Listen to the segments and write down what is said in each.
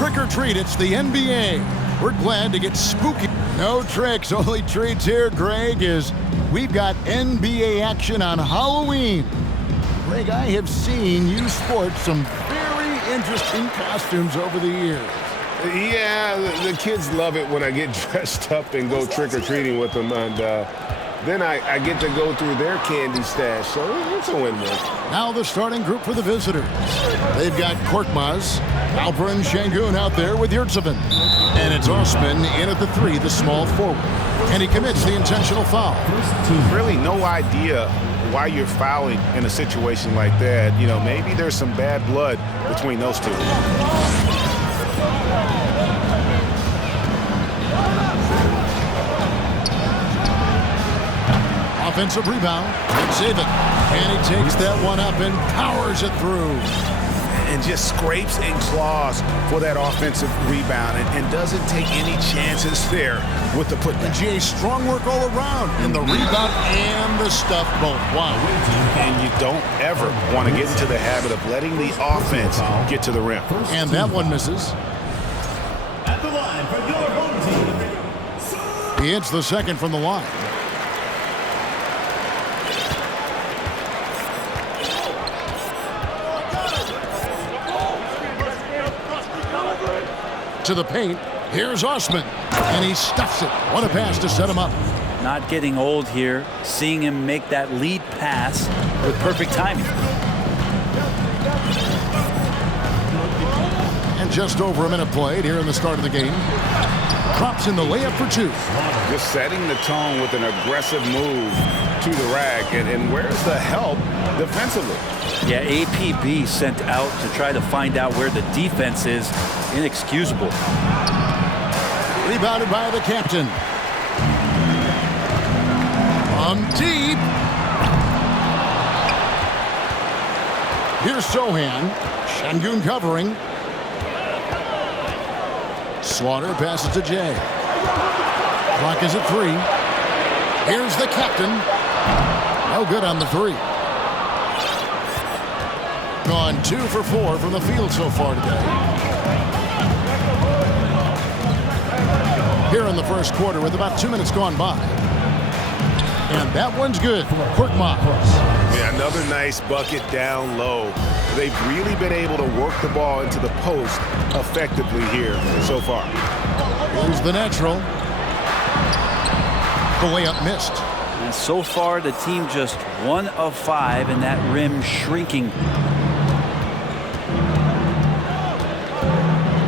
Trick or treat, it's the NBA. We're glad to get spooky. No tricks, only treats here, Greg, is we've got NBA action on Halloween. Greg, I have seen you sport some very interesting costumes over the years. Yeah, the kids love it when I get dressed up and go trick-or-treating with them, and then I get to go through their candy stash, so it's a win-win. Now the starting group for the visitors. They've got Korkmaz, Alperen Şengün out there with Yurtseven. And it's Osman in at the 3, the small forward. And he commits the intentional foul. Really no idea why you're fouling in a situation like that. You know, maybe there's some bad blood between those two. Offensive rebound, save it. And he takes that one up and powers it through. And just scrapes and claws for that offensive rebound and doesn't take any chances there with the putback. Jay, strong work all around in the rebound and the stuff both. Wow. And you don't ever want to get into the habit of letting the offense get to the rim. And that one misses. At the line for your home team. He hits the second from the line. To the paint. Here's Osman. And he stuffs it. What a pass to set him up. Not getting old here. Seeing him make that lead pass with perfect timing. And just over a minute played here in the start of the game. Drops in the layup for 2. Just setting the tone with an aggressive move to the rack. And where's the help defensively? Yeah, APB sent out to try to find out where the defense is. Inexcusable. Rebounded by the captain. From deep. Here's Sohan. Şengün covering. Slaughter passes to Jay. Clock is at 3. Here's the captain. No good on the 3. Gone 2 for 4 from the field so far today. Here in the first quarter with about 2 minutes gone by. And that one's good. Korkmaz. Yeah, another nice bucket down low. They've really been able to work the ball into the post effectively here so far. Here's the natural. The layup missed. And so far, the team just 1 of 5, and that rim shrinking.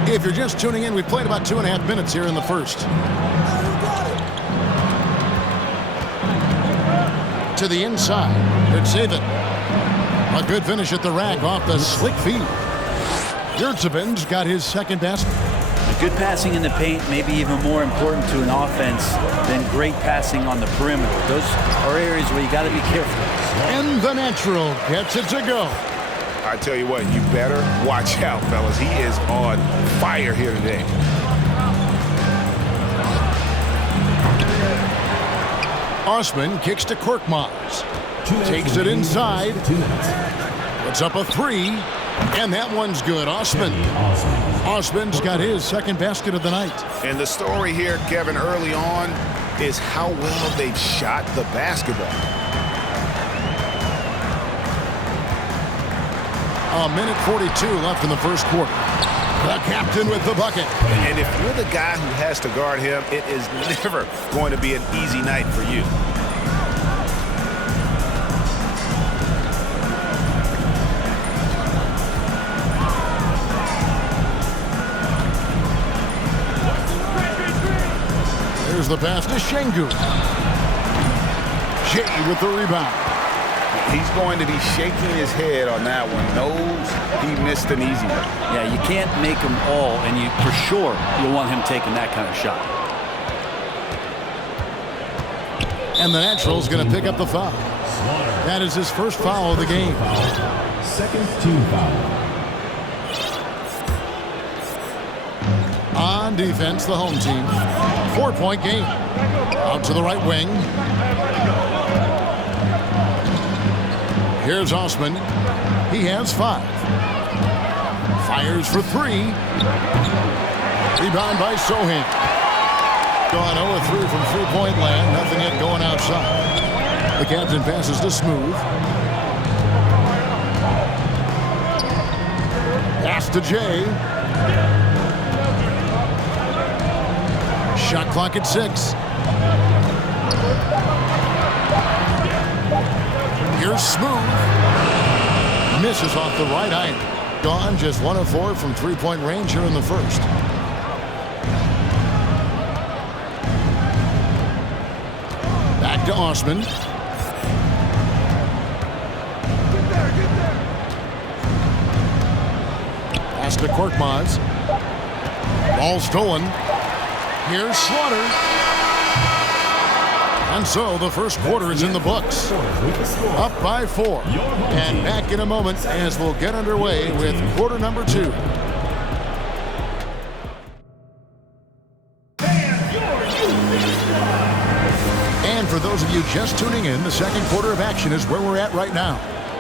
If you're just tuning in, we've played about 2.5 minutes here in the first. To the inside. Yurtseven. A good finish at the rack off the slick feed. Yurtseven's got his second basket. Good passing in the paint may be even more important to an offense than great passing on the perimeter. Those are areas where you got to be careful. And the natural gets it to go. I tell you what, you better watch out, fellas. He is on fire here today. Osman kicks to Korkmaz. Takes it inside. Puts up a 3. And that one's good. Osman's got his second basket of the night. And the story here, Kevin, early on is how well they've shot the basketball. A minute 42 left in the first quarter. The captain with the bucket. And if you're the guy who has to guard him, it is never going to be an easy night for you. Here's the pass to Şengün. Jay with the rebound. He's going to be shaking his head on that one. Knows he missed an easy one. Yeah, you can't make them all, and you for sure you'll want him taking that kind of shot. And the natural's going to pick up the foul. That is his first foul of the game. Second team foul. On defense, the home team. 4-point game. Out to the right wing. Here's Osman. He has 5. Fires for three. Rebound by Sohan. Gone 0-3 from three-point land. Nothing yet going outside. The captain passes to Smooth. Pass to Jay. Shot clock at 6. Here's Smooth. Misses off the right iron. Gone just 1 of 4 from three-point range here in the first. Back to Osman. Pass to Korkmaz. Ball stolen. Here's Slaughter. And so the first quarter is in the books. Up by 4. And back in a moment as we'll get underway with quarter number 2. And for those of you just tuning in, the second quarter of action is where we're at right now.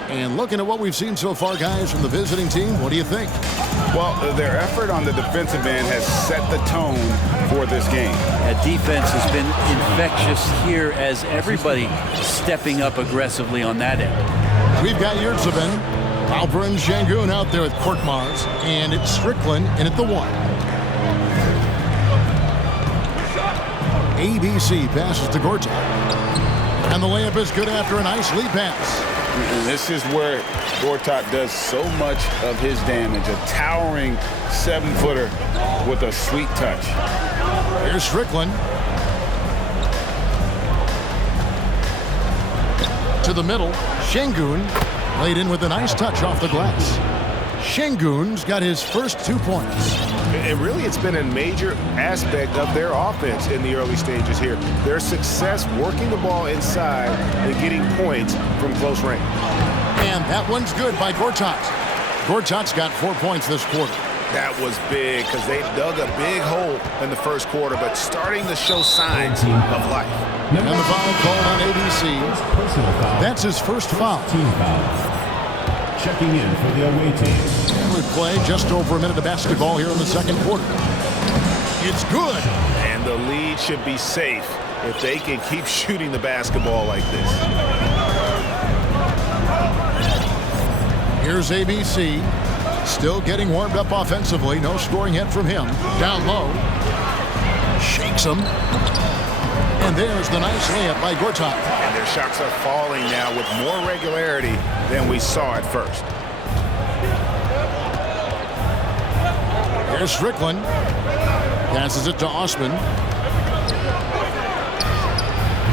And looking at what we've seen so far, guys, from the visiting team, what do you think? Well, their effort on the defensive end has set the tone for this game. That defense has been infectious here as everybody stepping up aggressively on that end. We've got Yurtseven, Alperin Şengün out there with Korkmaz, and it's Strickland in at the 1. ABC passes to Gortat. And the layup is good after a nice lead pass. And this is where Gortat does so much of his damage. A towering 7-footer with a sweet touch. Here's Strickland. To the middle. Şengün laid in with a nice touch off the glass. Şengün's got his first 2 points. And really, it's been a major aspect of their offense in the early stages here. Their success working the ball inside and getting points from close range. And that one's good by Gortat. Gortat's got 4 points this quarter. That was big because they dug a big hole in the first quarter, but starting to show signs of life. And the foul called on ABC. That's his first foul. Checking in for the away team. And we play just over a minute of basketball here in the second quarter. It's good. And the lead should be safe if they can keep shooting the basketball like this. Here's ABC. Still getting warmed up offensively. No scoring yet from him. Down low. Shakes him. And there's the nice layup by Gortat. And their shots are falling now with more regularity than we saw at first. Here's Strickland. Passes it to Osman.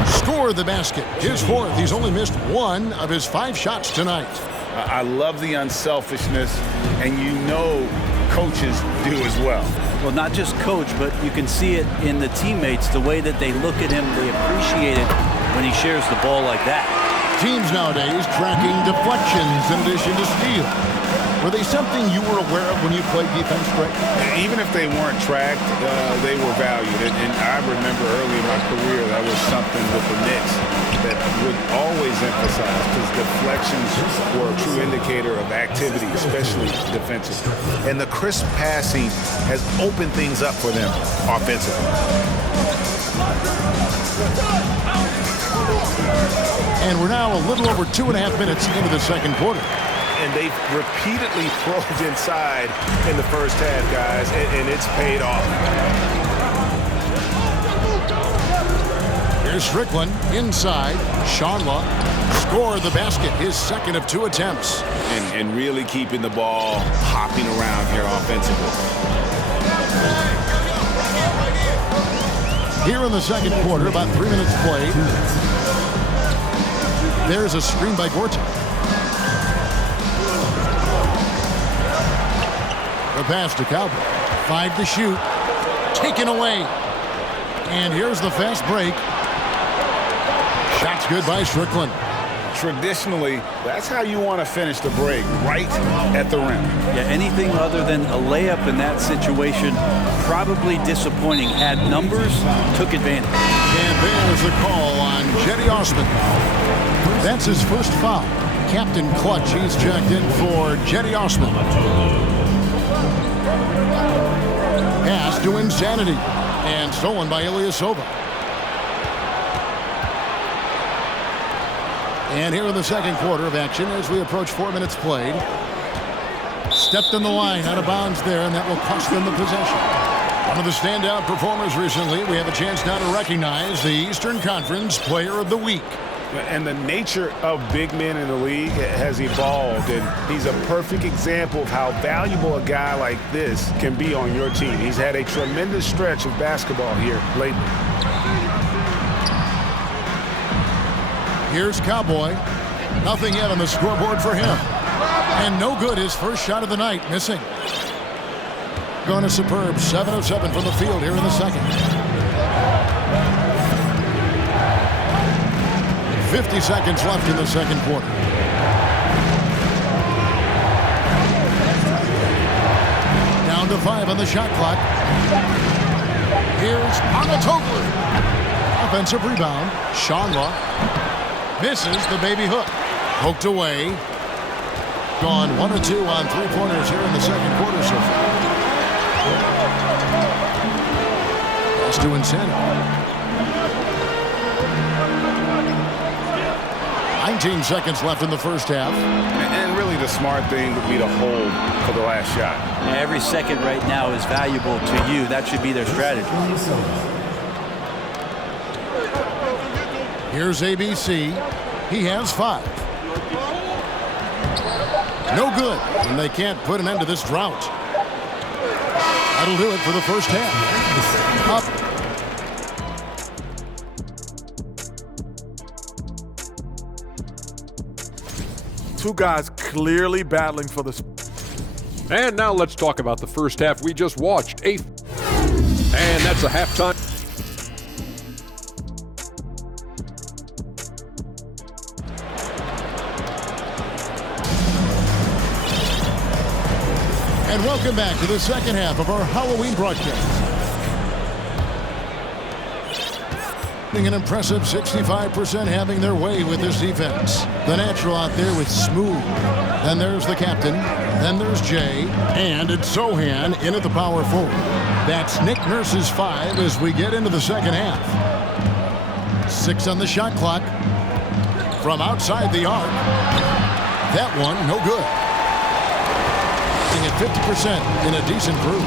Score the basket. His 4th. He's only missed 1 of his 5 shots tonight. I love the unselfishness, and you know coaches do as well. Well, not just coach, but you can see it in the teammates, the way that they look at him. They appreciate it when he shares the ball like that. Teams nowadays tracking deflections in addition to steal. Were they something you were aware of when you played defense, Greg? Even if they weren't tracked, they were valued. And I remember early in my career, that was something with the Knicks that would always emphasize, because deflections were a true indicator of activity, especially defensively. And the crisp passing has opened things up for them offensively. And we're now a little over 2.5 minutes into the second quarter. And they've repeatedly probed inside in the first half, guys, and it's paid off. Here's Strickland inside. Sharla score the basket, his 2nd of 2 attempts. And really keeping the ball hopping around here offensively. Here in the second quarter, about 3 minutes played. There's a screen by Gortat. The pass to Cowboy. 5 to shoot. Taken away. And here's the fast break. Shot's good by Strickland. Traditionally, that's how you want to finish the break, right at the rim. Yeah, anything other than a layup in that situation, probably disappointing. Had numbers, took advantage. And there's the call on Cedi Osman. That's his first foul. Captain Clutch, he's checked in for Cedi Osman. Pass to Insanity. And stolen by Ilyasova. And here in the second quarter of action as we approach 4 minutes played. Stepped in the line out of bounds there, and that will cost them the possession. One of the standout performers recently. We have a chance now to recognize the Eastern Conference Player of the Week. And the nature of big men in the league has evolved, and he's a perfect example of how valuable a guy like this can be on your team. He's had a tremendous stretch of basketball here lately. Here's Cowboy. Nothing yet on the scoreboard for him. And no good, his first shot of the night, missing. Going a superb 7 of 7 from the field here in the second. 50 seconds left in the second quarter. Down to 5 on the shot clock. Here's Anatoglu. Offensive rebound. Shanla misses the baby hook. Poked away. Gone 1 of 2 on three-pointers here in the second quarter so far. Pass to Insanity. 19 seconds left in the first half. And really the smart thing would be to hold for the last shot. Yeah, every second right now is valuable to you. That should be their strategy. Here's ABC. He has 5. No good, and they can't put an end to this drought. That'll do it for the first half. Up. Two guys clearly battling for the. And now let's talk about the first half we just watched. And that's a halftime. And welcome back to the second half of our Halloween broadcast. An impressive 65% having their way with this defense. The natural out there with Smooth. Then there's the captain. Then there's Jay. And it's Sohan in at the power forward. That's Nick Nurse's 5 as we get into the second half. 6 on the shot clock. From outside the arc. That one, no good. At 50% in a decent group.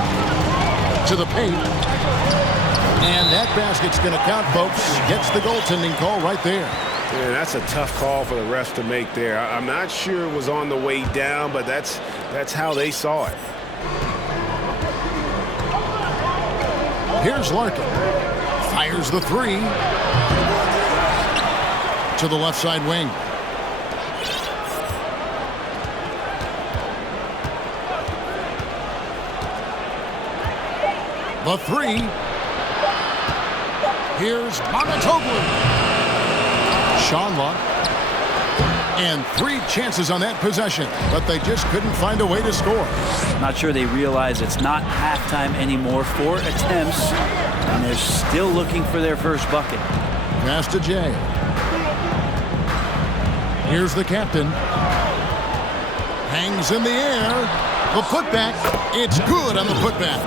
To the paint. And that basket's going to count, folks. Gets the goaltending call right there. Yeah, that's a tough call for the refs to make there. I'm not sure it was on the way down, but that's how they saw it. Here's Larkin. Fires the 3. To the left side wing. The 3. Here's Monotoglu. Shanla. And 3 chances on that possession, but they just couldn't find a way to score. Not sure they realize it's not halftime anymore. 4 attempts, and they're still looking for their first bucket. Pass to Jay. Here's the captain. Hangs in the air. The putback. It's good on the putback.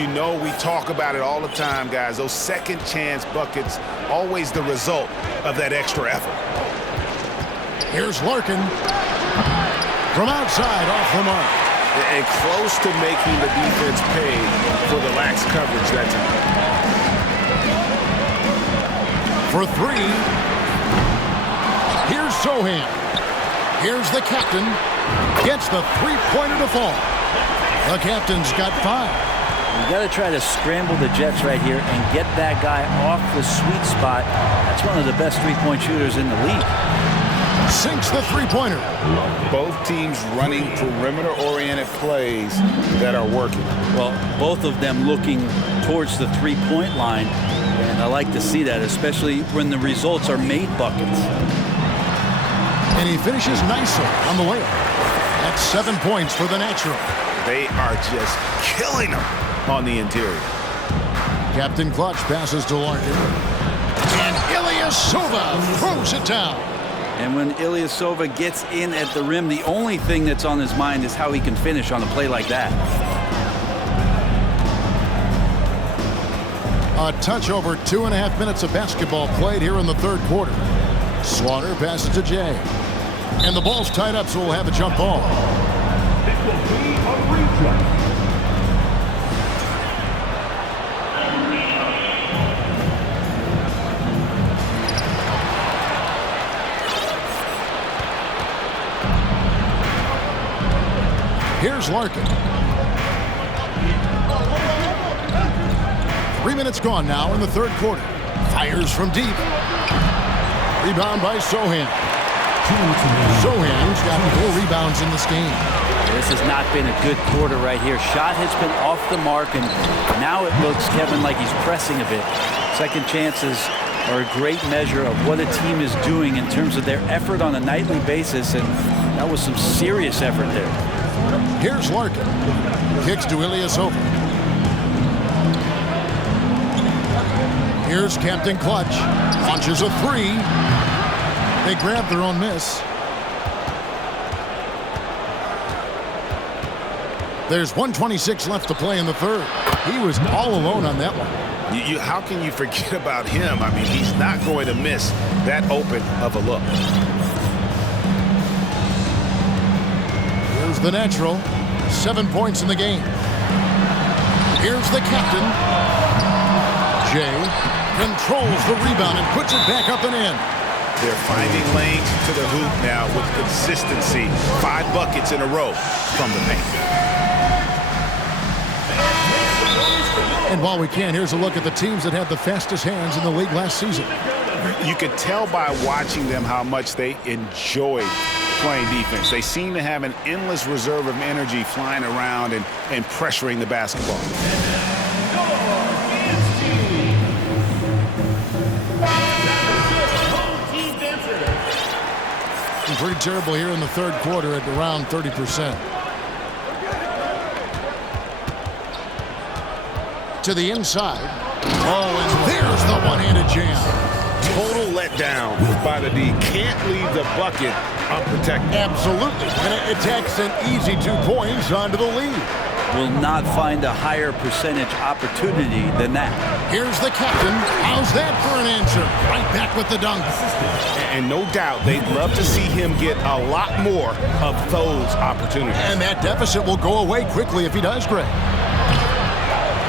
You know we talk about it all the time, guys. Those second chance buckets, always the result of that extra effort. Here's Larkin. From outside, off the mark. And close to making the defense pay for the lax coverage that time. For 3. Here's Sohan. Here's the captain. Gets the three-pointer to fall. The captain's got 5. You got to try to scramble the Jets right here and get that guy off the sweet spot. That's one of the best three-point shooters in the league. Sinks the three-pointer. Both teams running perimeter-oriented plays that are working. Well, both of them looking towards the three-point line, and I like to see that, especially when the results are made buckets. And he finishes nicely on the layup. That's 7 points for the natural. They are just killing them on the interior. Captain Clutch passes to Larkin. And Ilyasova throws it down. And when Ilyasova gets in at the rim, the only thing that's on his mind is how he can finish on a play like that. A touch over 2.5 minutes of basketball played here in the third quarter. Slaughter passes to Jay. And the ball's tied up, so we'll have a jump ball. It will be a rejump. Here's Larkin. 3 minutes gone now in the third quarter. Fires from deep. Rebound by Sohan. Sohan's got 4 rebounds in this game. This has not been a good quarter right here. Shot has been off the mark, and now it looks, Kevin, like he's pressing a bit. Second chances are a great measure of what a team is doing in terms of their effort on a nightly basis, and that was some serious effort there. Here's Larkin. Kicks to Ilyasova. Here's Captain Clutch. Launches a 3. They grab their own miss. There's 1:26 left to play in the third. He was all alone on that one. How can you forget about him? I mean, he's not going to miss that open of a look. Here's the natural. 7 points in the game. Here's the captain. Jay controls the rebound and puts it back up and in. They're finding lanes to the hoop now with consistency. 5 buckets in a row from the paint. And while we can, here's a look at the teams that had the fastest hands in the league last season. You could tell by watching them how much they enjoyed playing defense. They seem to have an endless reserve of energy flying around and pressuring the basketball. Pretty terrible here in the third quarter at around 30%. To the inside. Oh, and there's the one-handed jam. Total letdown by the D. Can't leave the bucket unprotected. Absolutely. And it takes an easy 2 points onto the lead. Will not find a higher percentage opportunity than that. Here's the captain. How's that for an answer? Right back with the dunk. And no doubt they'd love to see him get a lot more of those opportunities. And that deficit will go away quickly if he does, Greg.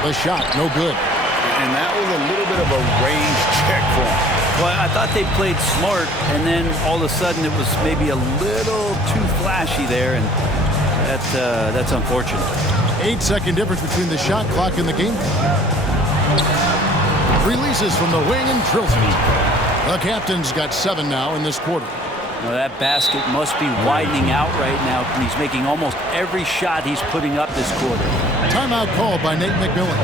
The shot, no good. And that was a little bit of a range check for him. Well, I thought they played smart, and then all of a sudden it was maybe a little too flashy there, and that's unfortunate. 8-second difference between the shot clock and the game. Releases from the wing and drills it. The captain's got 7 now in this quarter. Now that basket must be widening out right now. He's making almost every shot he's putting up this quarter. Timeout called by Nate McMillan.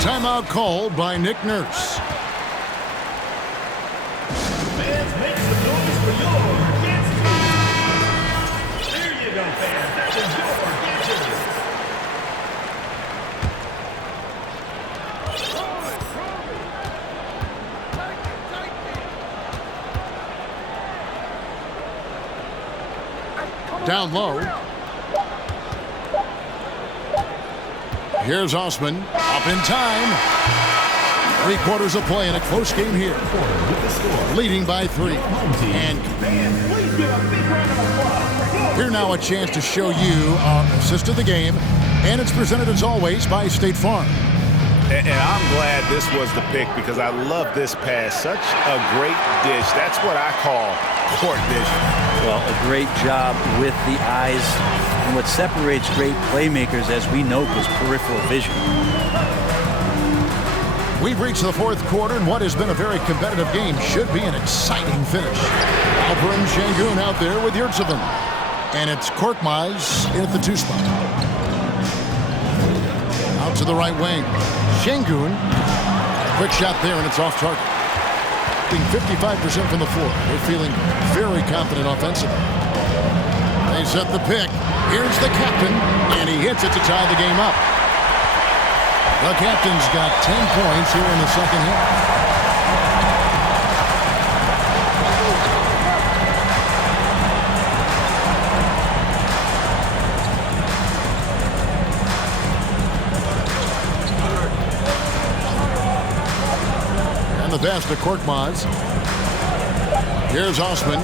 Timeout called by Nick Nurse. Fans, make some noise for your dance team. There you go, fans. That is your dancer. Down low. Here's Osman. Up in time. 3 quarters of play in a close game here. Leading by 3. And here now a chance to show you our assist of the game. And it's presented as always by State Farm. And I'm glad this was the pick because I love this pass. Such a great dish. That's what I call court vision. Well, a great job with the eyes. And what separates great playmakers, as we know, is peripheral vision. We've reached the fourth quarter, and what has been a very competitive game should be an exciting finish. Alperin Şengün out there with Yurtseven. And it's Korkmaz at the 2 spot. Out to the right wing. Şengün Quick shot there, and it's off target. Being 55% from the floor. They're feeling very confident offensively. They set the pick. Here's the captain, and he hits it to tie the game up. The captain's got 10 points here in the second half. And the pass to Korkmaz. Here's Osman.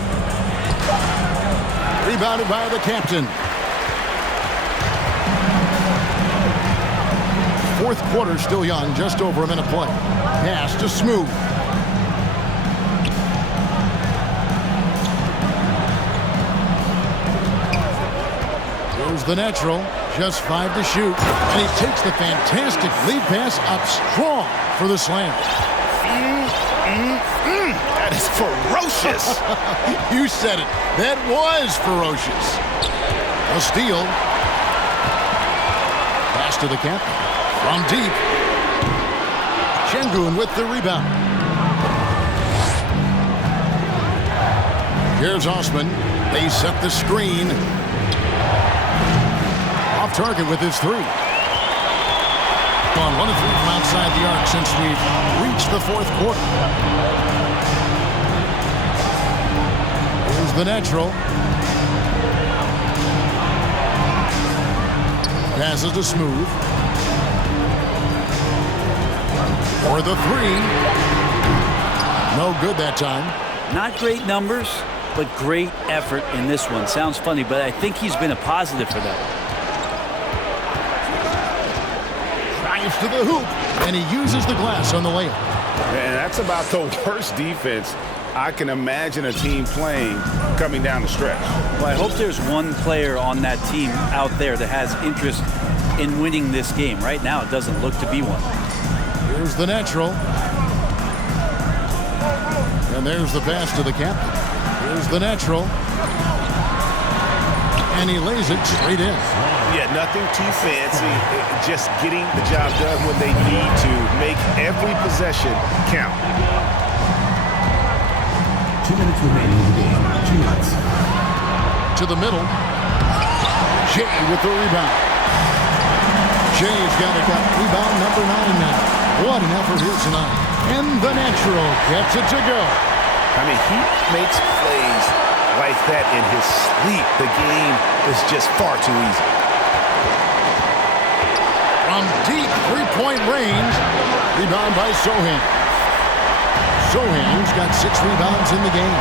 Rebounded by the captain. Fourth quarter still young, just over a minute play. Pass to Smooth. Here's the natural, just 5 to shoot. And he takes the fantastic lead pass up strong for the slam. That is ferocious. You said it. That was ferocious. A steal. Pass to the captain. From deep. Şengün with the rebound. Here's Osman. They set the screen. Off target with his three. On 1 of 3 from outside the arc since we've reached the fourth quarter. Here's the natural. Passes to Smooth. For the three. No good that time. Not great numbers, but great effort in this one. Sounds funny, but I think he's been a positive for them. Drives to the hoop, and he uses the glass on the layup. And that's about the worst defense I can imagine a team playing coming down the stretch. Well, I hope there's one player on that team out there that has interest in winning this game. Right now, it doesn't look to be one. Here's the natural. And there's the pass to the captain. Here's the natural. And he lays it straight in. Yeah, nothing too fancy. Just getting the job done when they need to. Make every possession count. 2 minutes remaining in the game. 2 minutes. To the middle. Jay with the rebound. Jay's got rebound number 9 now. What an effort here tonight. And the natural gets it to go. I mean, he makes plays like that in his sleep. The game is just far too easy. From deep three-point range. Rebound by Sohan. Sohan's got 6 rebounds in the game.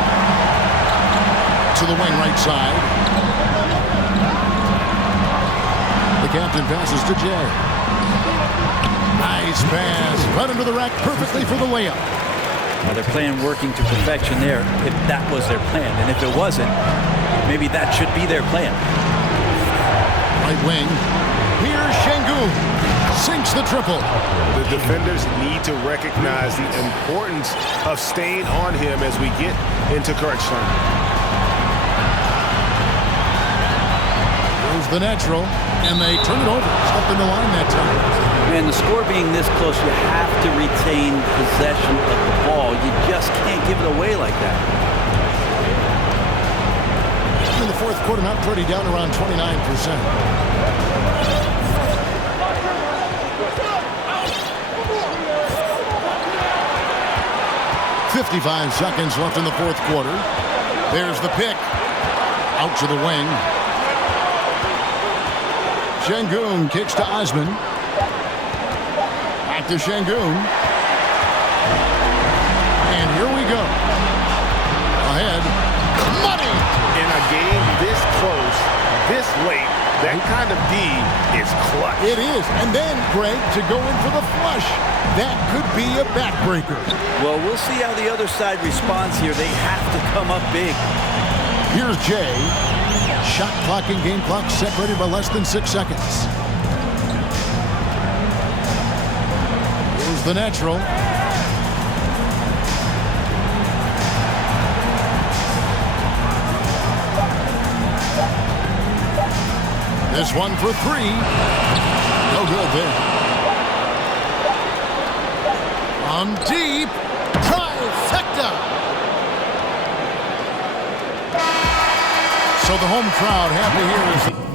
To the wing right side. The captain passes to Jay. Nice pass. Right into the rack perfectly for the layup. Well, they're playing working to perfection there, if that was their plan. And if it wasn't, maybe that should be their plan. Right wing. Here's Şengün. Sinks the triple. The defenders need to recognize the importance of staying on him as we get into crunch time. Here's the natural. And they turn it over. Stepped in the line that time. Man, the score being this close, you have to retain possession of the ball. You just can't give it away like that. In the fourth quarter, not pretty, down around 29%. .55 seconds left in the fourth quarter. There's the pick. Out to the wing. Şengün kicks to Osman. Back to Şengün. And here we go. Ahead. Money! In a game this close, this late, that kind of D is clutch. It is. And then, Greg, to go in for the flush. That could be a backbreaker. Well, we'll see how the other side responds here. They have to come up big. Here's Jay. Shot clock and game clock separated by less than 6 seconds. Here's the natural. This one for 3. No good there. Down deep. Trifecta. So the home crowd happy here is